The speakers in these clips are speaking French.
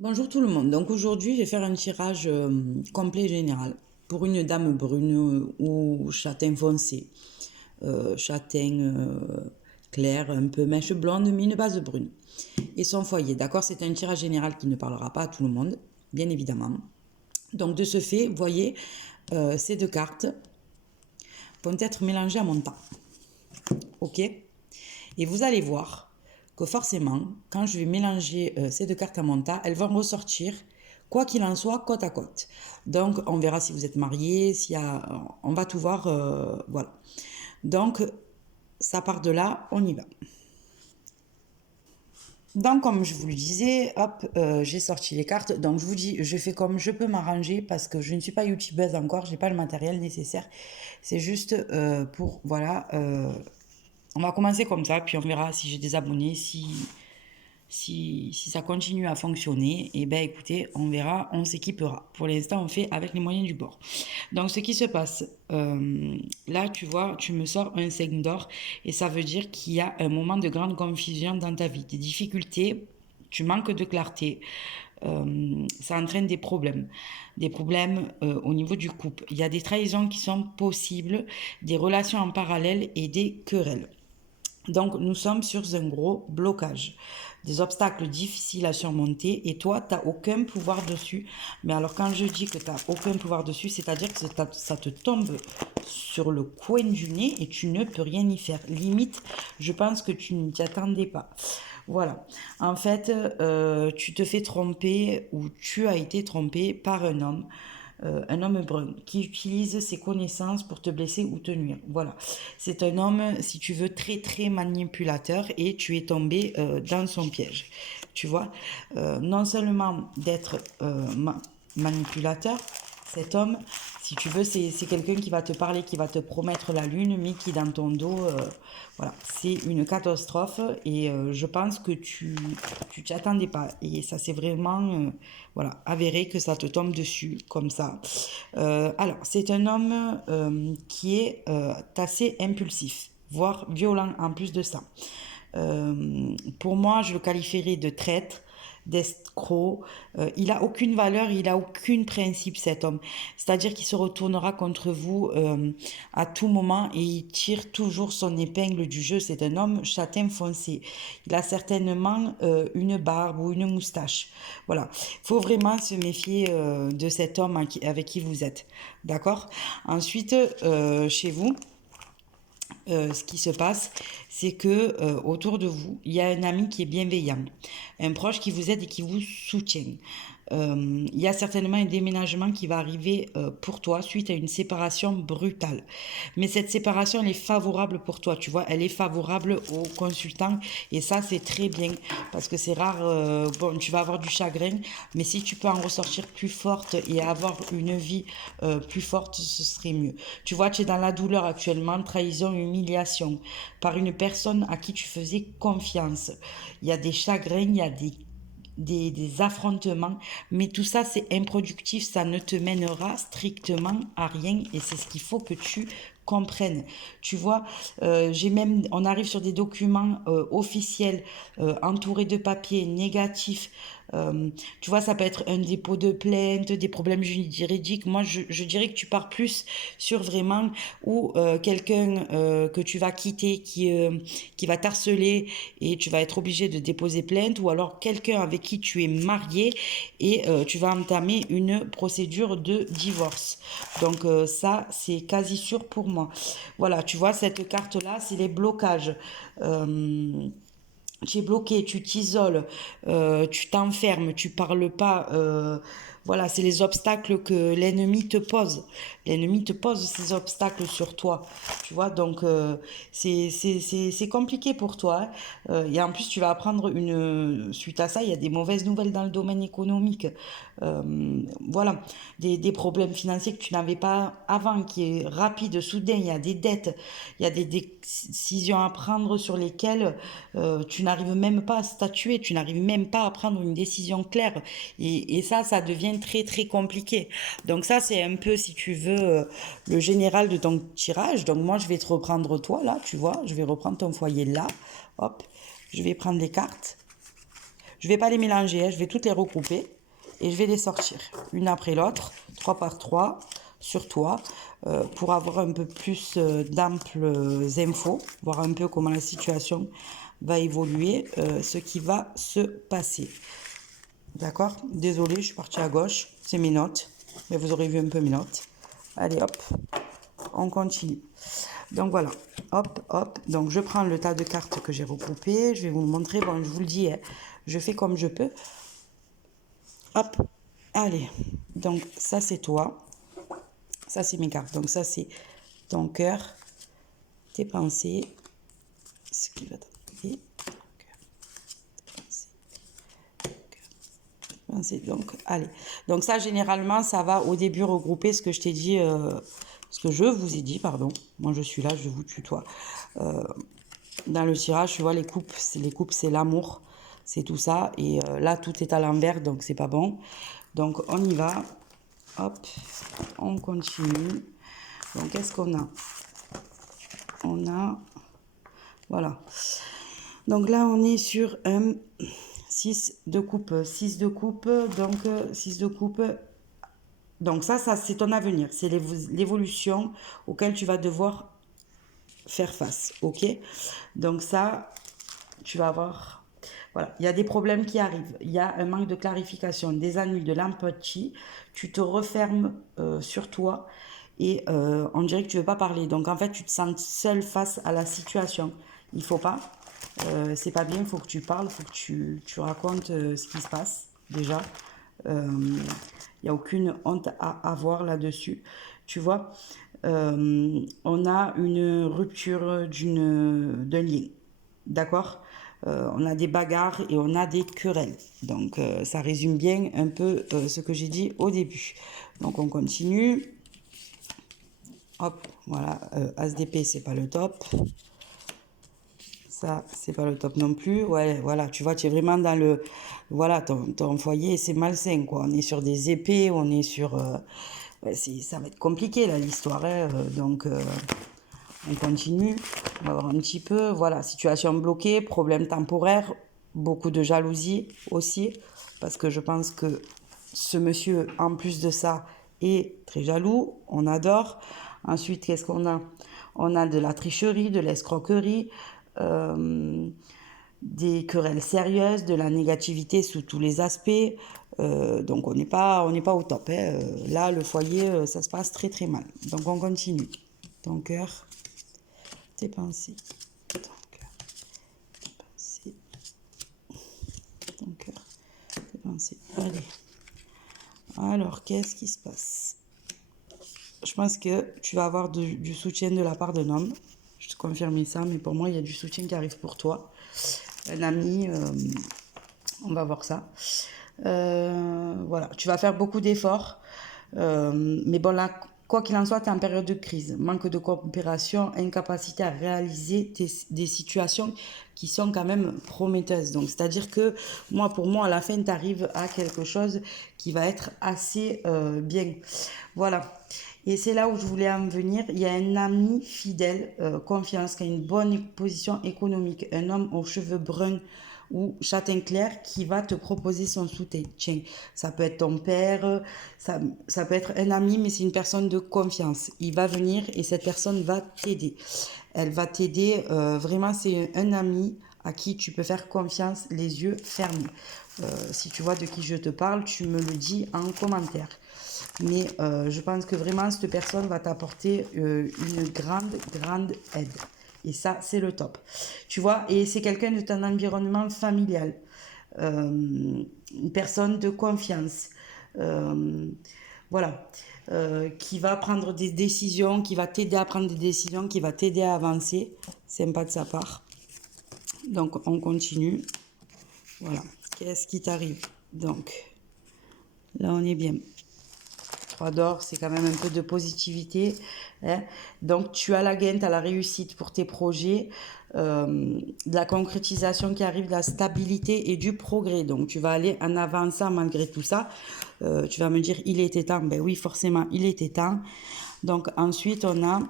Bonjour tout le monde. Donc aujourd'hui, je vais faire un tirage complet général pour une dame brune ou châtain foncé, châtain clair, un peu mèche blonde, mais une base brune. Et son foyer, d'accord? C'est un tirage général qui ne parlera pas à tout le monde, bien évidemment. Donc de ce fait, vous voyez, ces deux cartes vont être mélangées à mon temps. Ok? Et vous allez voir que forcément, quand je vais mélanger ces deux cartes à mon tas, elles vont ressortir, quoi qu'il en soit, côte à côte. Donc, on verra si vous êtes mariés, on va tout voir, voilà. Donc, ça part de là, on y va. Donc, comme je vous le disais, hop, j'ai sorti les cartes. Donc, je vous dis, je fais comme je peux m'arranger parce que je ne suis pas youtubeuse encore, je n'ai pas le matériel nécessaire. C'est juste pour, voilà, on va commencer comme ça, puis on verra si j'ai des abonnés, si ça continue à fonctionner, et ben écoutez, on verra, on s'équipera. Pour l'instant, on fait avec les moyens du bord. Donc, ce qui se passe, là, tu vois, tu me sors un 5 d'or, et ça veut dire qu'il y a un moment de grande confusion dans ta vie, des difficultés, tu manques de clarté, ça entraîne des problèmes au niveau du couple. Il y a des trahisons qui sont possibles, des relations en parallèle et des querelles. Donc, nous sommes sur un gros blocage, des obstacles difficiles à surmonter et toi, tu n'as aucun pouvoir dessus. Mais alors, quand je dis que tu n'as aucun pouvoir dessus, c'est-à-dire que ça te tombe sur le coin du nez et tu ne peux rien y faire. Limite, je pense que tu ne t'y attendais pas. Voilà. En fait, tu te fais tromper ou tu as été trompé par un homme brun qui utilise ses connaissances pour te blesser ou te nuire. Voilà. C'est un homme, si tu veux, très très manipulateur et tu es tombé dans son piège. Tu vois, non seulement d'être manipulateur, cet homme, si tu veux, c'est quelqu'un qui va te parler, qui va te promettre la lune, mais qui dans ton dos, voilà, c'est une catastrophe et je pense que tu t'y attendais pas. Et ça c'est vraiment, voilà, avéré que ça te tombe dessus comme ça. Alors, c'est un homme qui est assez impulsif, voire violent en plus de ça. Pour moi, je le qualifierais de traître, d'escroc. Il a aucune valeur, il a aucun principe, cet homme. C'est-à-dire qu'il se retournera contre vous à tout moment et il tire toujours son épingle du jeu. C'est un homme châtain foncé. Il a certainement une barbe ou une moustache. Voilà. Il faut vraiment se méfier de cet homme avec qui vous êtes. D'accord? Ensuite, chez vous, ce qui se passe, c'est que autour de vous, il y a un ami qui est bienveillant, un proche qui vous aide et qui vous soutient. Il y a certainement un déménagement qui va arriver pour toi suite à une séparation brutale. Mais cette séparation, elle est favorable pour toi, tu vois, elle est favorable aux consultants et ça, c'est très bien parce que c'est rare, bon, tu vas avoir du chagrin, mais si tu peux en ressortir plus forte et avoir une vie plus forte, ce serait mieux. Tu vois, tu es dans la douleur actuellement, trahison, humiliation par une personne à qui tu faisais confiance. Il y a des chagrins, il y a des affrontements, mais tout ça c'est improductif, ça ne te mènera strictement à rien et c'est ce qu'il faut que tu comprennes. Tu vois, on arrive sur des documents officiels entourés de papiers négatifs. Tu vois, ça peut être un dépôt de plainte, des problèmes juridiques. Moi, je dirais que tu pars plus sur vraiment ou quelqu'un que tu vas quitter qui va t'harceler et tu vas être obligé de déposer plainte ou alors quelqu'un avec qui tu es marié et tu vas entamer une procédure de divorce. Donc ça, c'est quasi sûr pour moi. Voilà, tu vois, cette carte-là, c'est les blocages. Tu es bloqué, tu t'isoles, tu t'enfermes, tu parles pas. Voilà, c'est les obstacles que l'ennemi te pose. L'ennemi te pose ces obstacles sur toi. Tu vois, donc c'est compliqué pour toi. Hein. Et en plus, tu vas apprendre suite à ça, il y a des mauvaises nouvelles dans le domaine économique. Voilà, des problèmes financiers que tu n'avais pas avant, qui est rapide, soudain. Il y a des dettes, il y a des décisions à prendre sur lesquelles tu n'arrives même pas à statuer, tu n'arrives même pas à prendre une décision claire. Et ça devient très très compliqué. Donc ça, c'est un peu, si tu veux, le général de ton tirage. Donc moi, je vais te reprendre toi, là, tu vois, je vais reprendre ton foyer là. Hop, je vais prendre les cartes. Je ne vais pas les mélanger, hein, je vais toutes les regrouper et je vais les sortir une après l'autre, 3 par 3 sur toi, pour avoir un peu plus d'amples infos, voir un peu comment la situation va évoluer, ce qui va se passer. D'accord? Désolée, je suis partie à gauche, c'est mes notes, mais vous aurez vu un peu mes notes. Allez, hop, on continue. Donc voilà, hop, hop. Donc je prends le tas de cartes que j'ai regroupées, je vais vous le montrer. Bon, je vous le dis, hein, je fais comme je peux. Hop, allez. Donc ça, c'est toi. Ça, c'est mes cartes. Donc ça, c'est ton cœur, tes pensées, ce qui va t'arriver. Donc, allez. Donc ça, généralement, ça va au début regrouper ce que je t'ai dit, ce que je vous ai dit, pardon. Moi, je suis là, je vous tutoie. Dans le tirage, tu vois, les coupes, c'est l'amour, c'est tout ça. Et là, tout est à l'envers, donc c'est pas bon. Donc, on y va. Hop, on continue. Donc, qu'est-ce qu'on a? On a... Voilà. Donc là, on est sur un 6 de coupe. 6 de coupe, donc 6 de coupe. Donc ça c'est ton avenir. C'est l'évolution auquel tu vas devoir faire face. Ok? Donc ça, tu vas avoir... Voilà, il y a des problèmes qui arrivent. Il y a un manque de clarification, des ennuis, de l'empathie. Tu te refermes sur toi et on dirait que tu ne veux pas parler. Donc en fait, tu te sens seul face à la situation. Il ne faut pas. C'est pas bien, il faut que tu parles, il faut que tu racontes ce qui se passe déjà. Il n'y a aucune honte à avoir là-dessus. Tu vois, on a une rupture d'un lien. D'accord? On a des bagarres et on a des querelles. Donc, ça résume bien un peu ce que j'ai dit au début. Donc, on continue. Hop, voilà. As d'épée, c'est pas le top. Ça, c'est pas le top non plus. Ouais, voilà, tu vois, tu es vraiment dans le... Voilà, ton foyer, c'est malsain, quoi. On est sur des épées, on est sur... ouais, ça va être compliqué, là, l'histoire. Hein, donc, on continue. On va voir un petit peu. Voilà, situation bloquée, problème temporaire, beaucoup de jalousie aussi. Parce que je pense que ce monsieur, en plus de ça, est très jaloux. On adore. Ensuite, qu'est-ce qu'on a? On a de la tricherie, de l'escroquerie, des querelles sérieuses, de la négativité sous tous les aspects. Donc on n'est pas au top. Hein. Là, le foyer, ça se passe très très mal. Donc on continue. Ton cœur, tes pensées. Ton cœur, tes pensées. Ton cœur, tes pensées. Allez. Alors, qu'est-ce qui se passe? Je pense que tu vas avoir du soutien de la part d'un homme. Je te confirme ça, mais pour moi, il y a du soutien qui arrive pour toi. Un ami, on va voir ça. Voilà, tu vas faire beaucoup d'efforts. Mais bon, là, quoi qu'il en soit, tu es en période de crise. Manque de coopération, incapacité à réaliser des situations qui sont quand même prometteuses. Donc, c'est-à-dire que pour moi, à la fin, tu arrives à quelque chose qui va être assez bien. Voilà. Et c'est là où je voulais en venir. Il y a un ami fidèle, confiance, qui a une bonne position économique, un homme aux cheveux bruns ou châtain clair qui va te proposer son soutien. Ça peut être ton père, ça peut être un ami, mais c'est une personne de confiance. Il va venir et cette personne va t'aider. Elle va t'aider, vraiment c'est un ami à qui tu peux faire confiance les yeux fermés. Si tu vois de qui je te parle, tu me le dis en commentaire. Mais je pense que vraiment, cette personne va t'apporter une grande aide. Et ça, c'est le top. Tu vois, et c'est quelqu'un de ton environnement familial. Une personne de confiance. Voilà. Qui va prendre des décisions, qui va t'aider à prendre des décisions, qui va t'aider à avancer. Sympa de sa part. Donc, on continue. Voilà. Qu'est-ce qui t'arrive? Donc, là, on est bien. 3 d'or, c'est quand même un peu de positivité. Hein. Donc, tu as la gain, tu as la réussite pour tes projets, de la concrétisation qui arrive, de la stabilité et du progrès. Donc, tu vas aller en avançant malgré tout ça. Tu vas me dire, il était temps. Ben oui, forcément, il était temps. Donc, ensuite, on a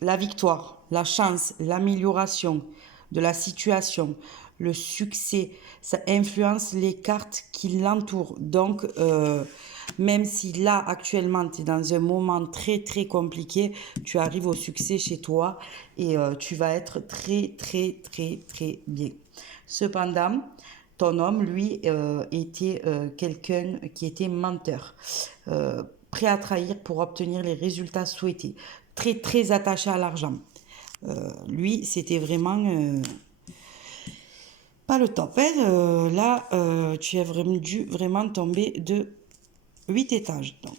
la victoire, la chance, l'amélioration de la situation, le succès, ça influence les cartes qui l'entourent. Donc, même si là, actuellement, tu es dans un moment très, très compliqué, tu arrives au succès chez toi et tu vas être très, très, très, très bien. Cependant, ton homme, lui, était quelqu'un qui était menteur, prêt à trahir pour obtenir les résultats souhaités, très, très attaché à l'argent. Lui, c'était vraiment pas le top. Hein. Là, tu as vraiment dû vraiment tomber de 8 étages. Donc.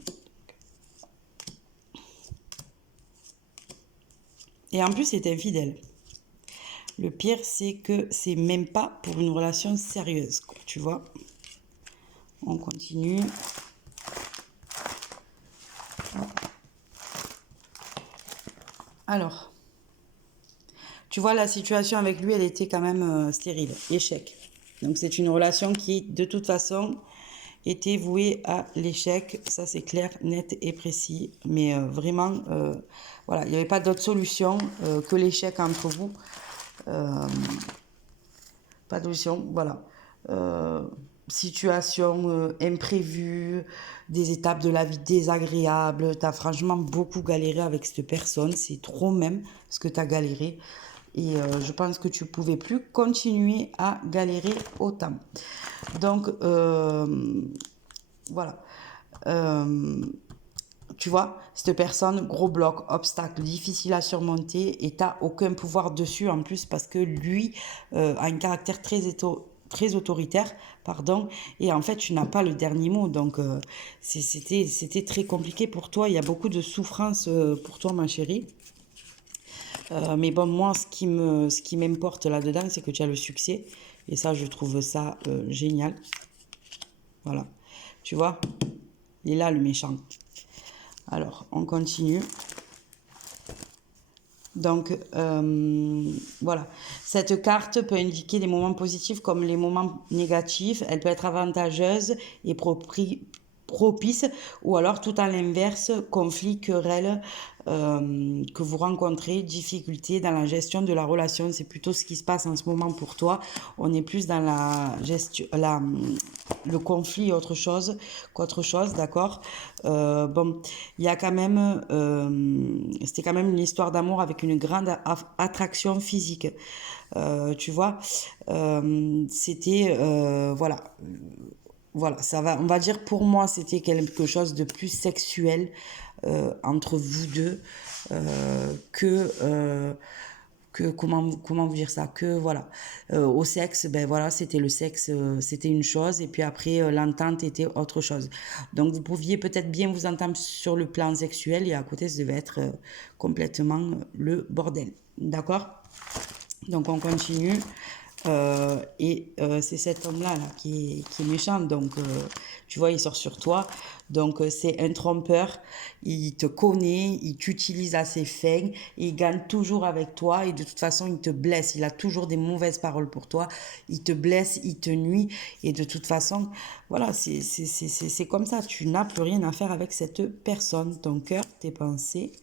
Et en plus, c'est infidèle. Le pire, c'est que c'est même pas pour une relation sérieuse, quoi, tu vois. On continue. Alors, tu vois, la situation avec lui, elle était quand même stérile, échec. Donc, c'est une relation qui, de toute façon, était vouée à l'échec. Ça, c'est clair, net et précis. Mais vraiment, voilà, il n'y avait pas d'autre solution que l'échec entre vous. Pas de solution, voilà. Situation imprévue, des étapes de la vie désagréables. Tu as franchement beaucoup galéré avec cette personne. C'est trop même ce que tu as galéré. Et je pense que tu ne pouvais plus continuer à galérer autant. Donc, voilà. Tu vois, cette personne, gros bloc, obstacle, difficile à surmonter et tu n'as aucun pouvoir dessus en plus parce que lui a un caractère très autoritaire, pardon, et en fait, tu n'as pas le dernier mot. Donc, c'était très compliqué pour toi. Il y a beaucoup de souffrance pour toi, ma chérie. Mais bon, moi, ce qui m'importe là-dedans, c'est que tu as le succès. Et ça, je trouve ça génial. Voilà. Tu vois, il est là, le méchant. Alors, on continue. Donc, voilà. Cette carte peut indiquer des moments positifs comme les moments négatifs. Elle peut être avantageuse et propice, ou alors tout à l'inverse, conflit, querelle que vous rencontrez, difficultés dans la gestion de la relation. C'est plutôt ce qui se passe en ce moment pour toi. On est plus dans la gestion, le conflit autre chose qu'autre chose, d'accord. Bon, il y a quand même, c'était quand même une histoire d'amour avec une grande attraction physique. Tu vois, c'était, voilà, ça va, on va dire pour moi, c'était quelque chose de plus sexuel entre vous deux que comment vous dire ça, que voilà, au sexe, ben voilà, c'était le sexe, c'était une chose et puis après l'entente était autre chose. Donc vous pouviez peut-être bien vous entendre sur le plan sexuel et à côté ça devait être complètement le bordel, d'accord. Donc on continue. C'est cet homme-là là, qui est méchant. Donc, tu vois, il sort sur toi. Donc, c'est un trompeur. Il te connaît, il t'utilise à ses fins. Il gagne toujours avec toi. Et de toute façon, il te blesse. Il a toujours des mauvaises paroles pour toi. Il te blesse, il te nuit. Et de toute façon, voilà, c'est comme ça. Tu n'as plus rien à faire avec cette personne. Ton cœur, tes pensées.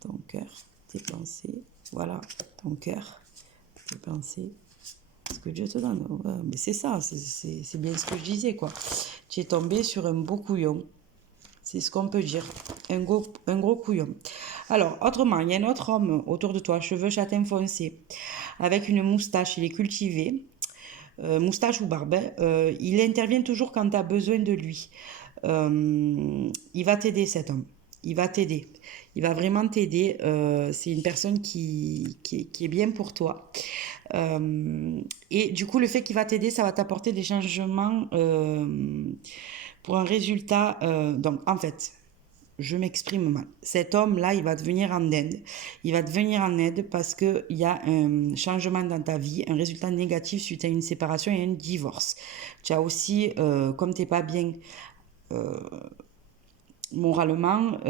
Ton cœur, tes pensées. Voilà, ton cœur. Tes pensées, ce que Dieu te donne. Ouais, mais c'est ça, c'est bien ce que je disais, quoi. Tu es tombé sur un beau couillon. C'est ce qu'on peut dire. Un gros couillon. Alors, autrement, il y a un autre homme autour de toi, cheveux châtain foncé, avec une moustache, il est cultivé, moustache ou barbe. Il intervient toujours quand tu as besoin de lui. Il va t'aider, cet homme. Il va t'aider. Il va vraiment t'aider. C'est une personne qui est bien pour toi. Et du coup, le fait qu'il va t'aider, ça va t'apporter des changements pour un résultat. Donc, en fait, je m'exprime mal. Cet homme-là, il va te venir en aide. Il va te venir en aide parce qu'il y a un changement dans ta vie, un résultat négatif suite à une séparation et un divorce. Tu as aussi, comme tu n'es pas bien moralement,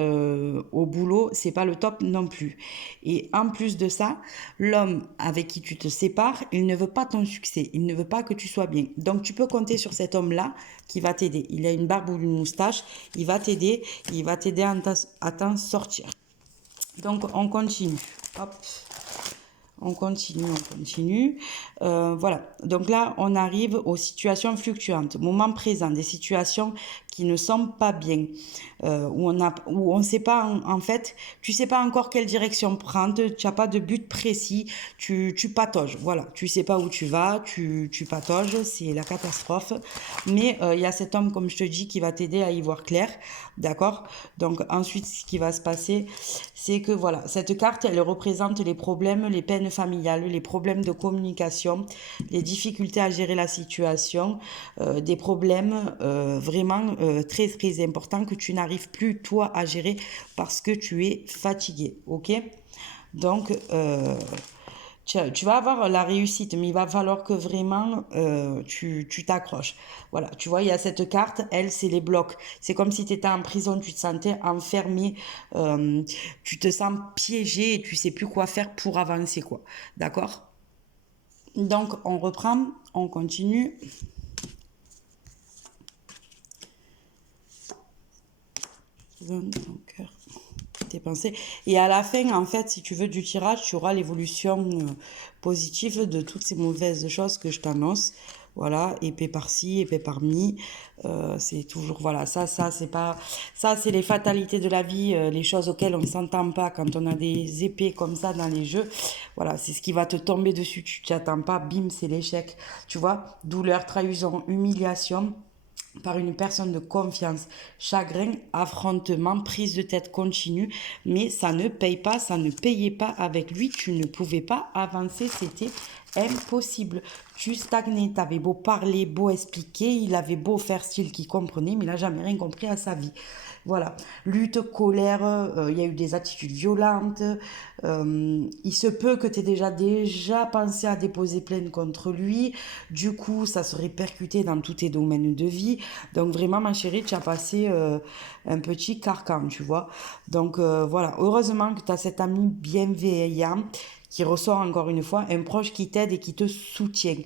au boulot, c'est pas le top non plus. Et en plus de ça, l'homme avec qui tu te sépares, il ne veut pas ton succès, il ne veut pas que tu sois bien. Donc tu peux compter sur cet homme-là qui va t'aider. Il a une barbe ou une moustache, il va t'aider à t'en sortir. Donc on continue. Hop. On continue, on continue. Voilà. Donc là, on arrive aux situations fluctuantes. Moment présent, des situations qui ne sont pas bien. Où on sait pas, en fait, tu sais pas encore quelle direction prendre, tu n'as pas de but précis, tu patauges. Voilà. Tu sais pas où tu vas, tu patauges, c'est la catastrophe. Mais il y a cet homme, comme je te dis, qui va t'aider à y voir clair. D'accord? Donc ensuite, ce qui va se passer, c'est que voilà, cette carte, elle représente les problèmes, les peines familiales, les problèmes de communication, les difficultés à gérer la situation, des problèmes vraiment très très importants que tu n'arrives plus toi à gérer parce que tu es fatigué, ok? Donc, tu vas avoir la réussite, mais il va falloir que vraiment tu t'accroches. Voilà, tu vois, il y a cette carte, elle, c'est les blocs. C'est comme si tu étais en prison, tu te sentais enfermé, tu te sens piégé et tu sais plus quoi faire pour avancer, quoi. D'accord? Donc, on reprend, on continue. Ton cœur, tes pensées. Et à la fin, en fait, si tu veux du tirage, tu auras l'évolution positive de toutes ces mauvaises choses que je t'annonce. Voilà, épée par-ci, épée par-mi. C'est toujours, voilà, ça, c'est pas. Ça, c'est les fatalités de la vie, les choses auxquelles on ne s'entend pas quand on a des épées comme ça dans les jeux. Voilà, c'est ce qui va te tomber dessus. Tu t'y attends pas, bim, c'est l'échec. Tu vois, douleur, trahison, humiliation par une personne de confiance. Chagrin, affrontement, prise de tête continue, mais ça ne paye pas, ça ne payait pas avec lui, tu ne pouvais pas avancer, c'était impossible. Tu stagnais, t'avais beau parler, beau expliquer, il avait beau faire style qu'il comprenait, mais il n'a jamais rien compris à sa vie. Voilà, lutte, colère, il y a eu des attitudes violentes. Il se peut que tu aies déjà pensé à déposer plainte contre lui. Du coup, ça se répercutait dans tous tes domaines de vie. Donc vraiment, ma chérie, tu as passé un petit carcan, tu vois. Donc voilà, heureusement que tu as cet ami bienveillant qui ressort encore une fois, un proche qui t'aide et qui te soutient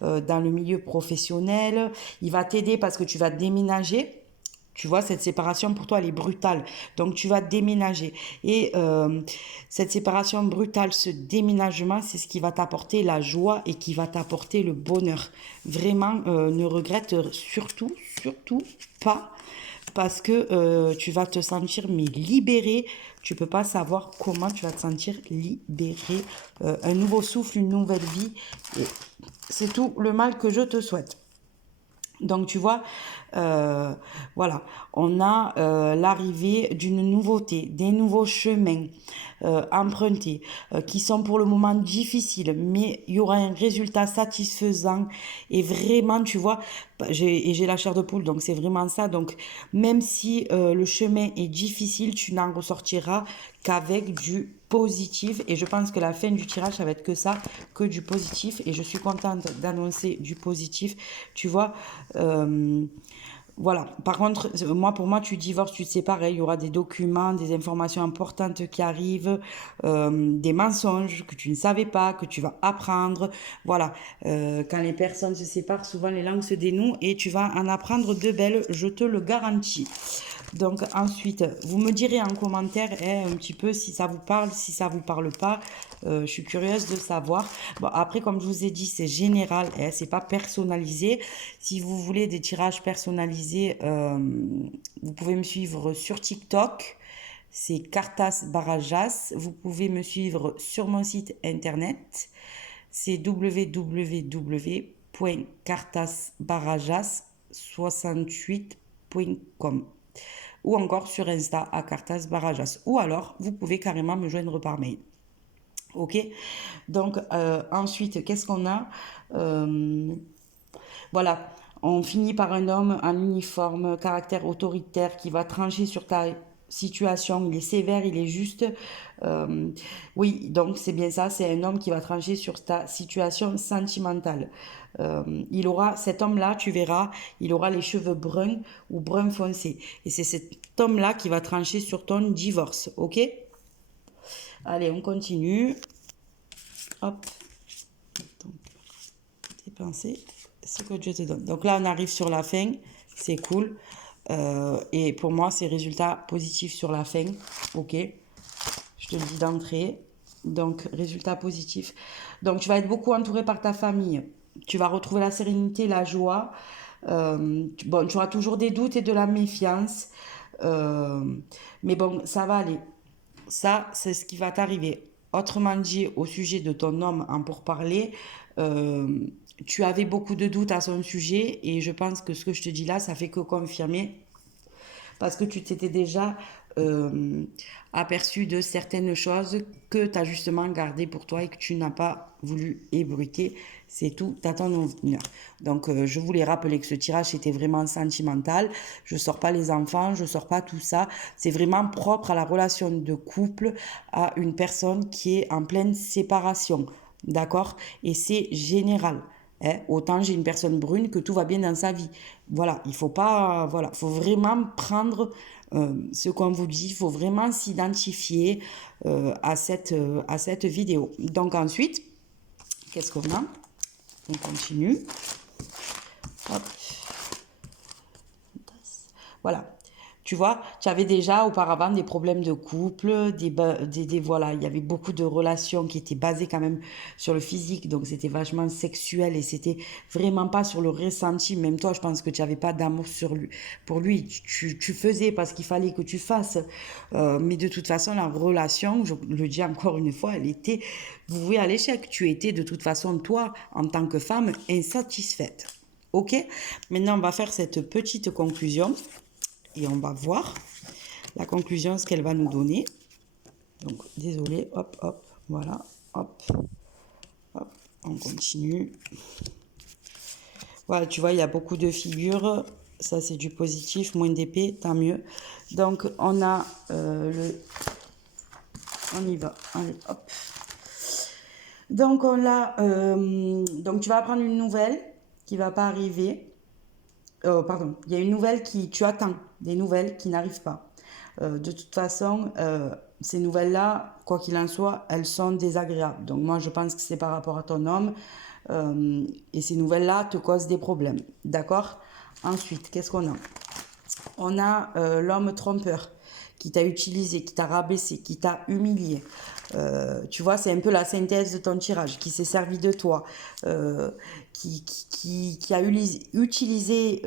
dans le milieu professionnel. Il va t'aider parce que tu vas déménager. Tu vois, cette séparation pour toi, elle est brutale. Donc, tu vas déménager. Et cette séparation brutale, ce déménagement, c'est ce qui va t'apporter la joie et qui va t'apporter le bonheur. Vraiment, ne regrette surtout, surtout pas. Parce que tu vas te sentir mais libéré. Tu peux pas savoir comment tu vas te sentir libéré. Un nouveau souffle, une nouvelle vie. Et c'est tout le mal que je te souhaite. Donc tu vois, voilà, on a l'arrivée d'une nouveauté, des nouveaux chemins empruntés qui sont pour le moment difficiles, mais il y aura un résultat satisfaisant et vraiment, tu vois, j'ai la chair de poule, donc c'est vraiment ça. Donc même si le chemin est difficile, tu n'en ressortiras qu'avec du positif et je pense que la fin du tirage ça va être que ça, que du positif et je suis contente d'annoncer du positif, tu vois. Voilà. Par contre, moi, pour moi, tu divorces, tu te sépares, il y aura des documents, des informations importantes qui arrivent, des mensonges que tu ne savais pas, que tu vas apprendre. Voilà. Quand les personnes se séparent, souvent les langues se dénouent et tu vas en apprendre de belles, je te le garantis. Donc ensuite, vous me direz en commentaire un petit peu si ça vous parle, si ça vous parle pas. Je suis curieuse de savoir. Bon, après, comme je vous ai dit, c'est général, c'est pas personnalisé. Si vous voulez des tirages personnalisés, vous pouvez me suivre sur TikTok. C'est Cartas Barajas. Vous pouvez me suivre sur mon site internet. C'est www.cartasbarajas68.com ou encore sur Insta à Cartas Barajas. Ou alors, vous pouvez carrément me joindre par mail. Ok. Donc, ensuite, qu'est-ce qu'on a Voilà. On finit par un homme en uniforme, caractère autoritaire, qui va trancher sur ta situation. Il est sévère, il est juste. Oui, donc c'est bien ça. C'est un homme qui va trancher sur ta situation sentimentale. Cet homme-là, tu verras, il aura les cheveux bruns ou brun foncé. Et c'est cet homme-là qui va trancher sur ton divorce. Ok? Allez, on continue. Hop. Donc, tes pensées, ce que Dieu te donne. Donc là, on arrive sur la fin. C'est cool. Et pour moi, c'est résultat positif sur la fin. Ok. Je te le dis d'entrée. Donc, résultat positif. Donc, tu vas être beaucoup entouré par ta famille. Tu vas retrouver la sérénité, la joie. Bon, tu auras toujours des doutes et de la méfiance. Euh, mais bon, ça va aller. Ça, c'est ce qui va t'arriver. Autrement dit, au sujet de ton homme en pourparler, euh, tu avais beaucoup de doutes à son sujet et je pense que ce que je te dis là, ça fait que confirmer parce que tu t'étais déjà euh, aperçu de certaines choses que tu as justement gardées pour toi et que tu n'as pas voulu ébruiter. C'est tout à ton honneur. Donc, je voulais rappeler que ce tirage était vraiment sentimental. Je sors pas les enfants, je sors pas tout ça. C'est vraiment propre à la relation de couple, à une personne qui est en pleine séparation. D'accord? Et c'est général. Hein, autant j'ai une personne brune que tout va bien dans sa vie. Voilà, il faut pas, voilà, faut vraiment prendre ce qu'on vous dit, il faut vraiment s'identifier à cette vidéo. Donc ensuite, qu'est-ce qu'on a? On continue. Hop. Voilà. Tu vois, tu avais déjà auparavant des problèmes de couple, voilà, il y avait beaucoup de relations qui étaient basées quand même sur le physique, donc c'était vachement sexuel et c'était vraiment pas sur le ressenti. Même toi, je pense que tu n'avais pas d'amour pour lui. Tu faisais parce qu'il fallait que tu fasses. Mais de toute façon, la relation, je le dis encore une fois, elle était vouée à l'échec. Tu étais de toute façon, toi, en tant que femme, insatisfaite. Ok? Maintenant, on va faire cette petite conclusion. Et on va voir la conclusion, ce qu'elle va nous donner. Donc, désolé, hop, hop, voilà, hop, hop, on continue. Voilà, tu vois, il y a beaucoup de figures. Ça, c'est du positif, moins d'épée, tant mieux. Donc, on a On y va, allez, hop. Donc, donc, tu vas apprendre une nouvelle qui va pas arriver. Pardon, il y a une nouvelle tu attends, des nouvelles qui n'arrivent pas. De toute façon, ces nouvelles-là, quoi qu'il en soit, elles sont désagréables. Donc moi, je pense que c'est par rapport à ton homme. Et ces nouvelles-là te causent des problèmes. D'accord? Ensuite, qu'est-ce qu'on a? On a l'homme trompeur qui t'a utilisé, qui t'a rabaissé, qui t'a humilié. Tu vois, c'est un peu la synthèse de ton tirage, qui s'est servi de toi, qui a utilisé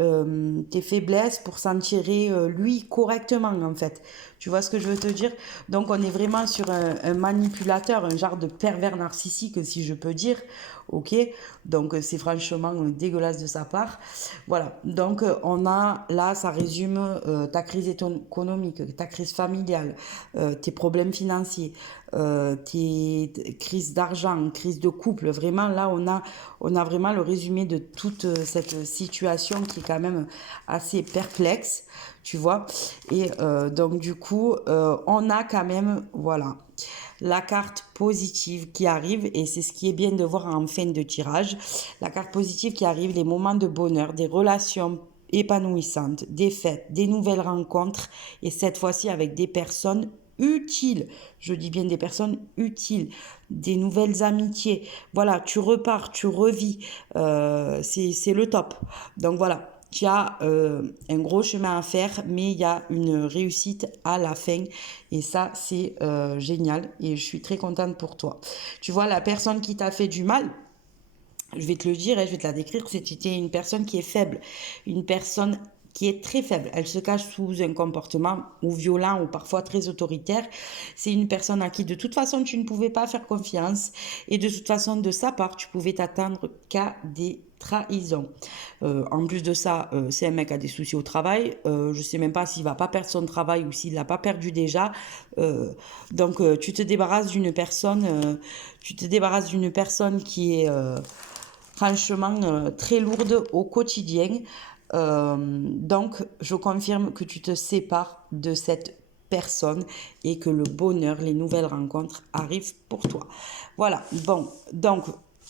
tes faiblesses pour s'en tirer lui correctement en fait. Tu vois ce que je veux te dire? Donc on est vraiment sur un manipulateur, un genre de pervers narcissique si je peux dire. Ok, donc c'est franchement dégueulasse de sa part. Voilà, donc on a là, ça résume ta crise économique, ta crise familiale, tes problèmes financiers, tes crises d'argent, crise de couple. Vraiment, là, on a vraiment le résumé de toute cette situation qui est quand même assez perplexe, tu vois. Et donc, du coup, on a quand même, voilà, la carte positive qui arrive, et c'est ce qui est bien de voir en fin de tirage, la carte positive qui arrive, les moments de bonheur, des relations épanouissantes, des fêtes, des nouvelles rencontres, et cette fois-ci avec des personnes utiles. Je dis bien des personnes utiles, des nouvelles amitiés. Voilà, tu repars, tu revis. C'est le top. Donc voilà, tu as un gros chemin à faire, mais il y a une réussite à la fin. Et ça, c'est génial. Et je suis très contente pour toi. Tu vois, la personne qui t'a fait du mal, je vais te le dire et je vais te la décrire, c'était une personne qui est faible, une personne qui est très faible. Elle se cache sous un comportement ou violent ou parfois très autoritaire. C'est une personne à qui de toute façon tu ne pouvais pas faire confiance et de toute façon de sa part tu pouvais t'attendre qu'à des trahisons. En plus de ça, c'est un mec qui a des soucis au travail. Je sais même pas s'il va pas perdre son travail ou s'il l'a pas perdu déjà. Donc tu te débarrasses d'une personne, qui est franchement très lourde au quotidien. Donc, je confirme que tu te sépares de cette personne et que le bonheur, les nouvelles rencontres arrivent pour toi. Voilà, bon, donc,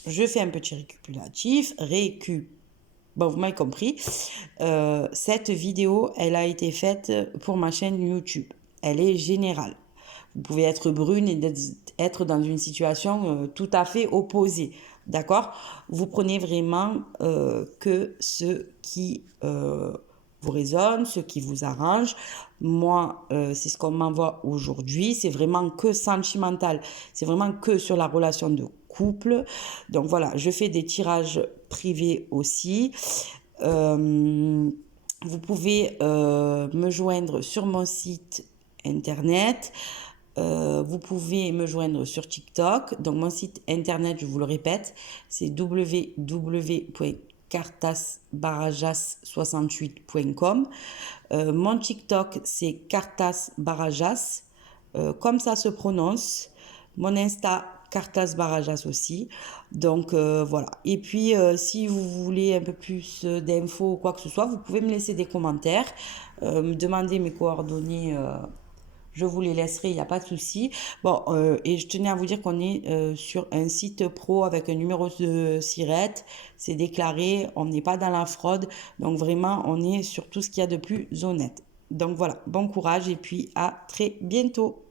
je fais un petit récapitulatif. Bon, vous m'avez compris. Cette vidéo, elle a été faite pour ma chaîne YouTube. Elle est générale. Vous pouvez être brune et être dans une situation tout à fait opposée. D'accord? Vous prenez vraiment que ce qui vous résonne, ce qui vous arrange. Moi, c'est ce qu'on m'envoie aujourd'hui. C'est vraiment que sentimental. C'est vraiment que sur la relation de couple. Donc voilà, je fais des tirages privés aussi. Vous pouvez me joindre sur mon site internet. Vous pouvez me joindre sur TikTok. Donc mon site internet, je vous le répète, c'est www.cartasbarajas68.com. Mon TikTok, c'est cartasbarajas, comme ça se prononce. Mon Insta, Cartas Barajas aussi. Donc voilà. Et puis si vous voulez un peu plus d'infos ou quoi que ce soit, vous pouvez me laisser des commentaires, me demander mes coordonnées. Je vous les laisserai, il n'y a pas de souci. Bon, et je tenais à vous dire qu'on est sur un site pro avec un numéro de SIRET. C'est déclaré, on n'est pas dans la fraude. Donc vraiment, on est sur tout ce qu'il y a de plus honnête. Donc voilà, bon courage et puis à très bientôt.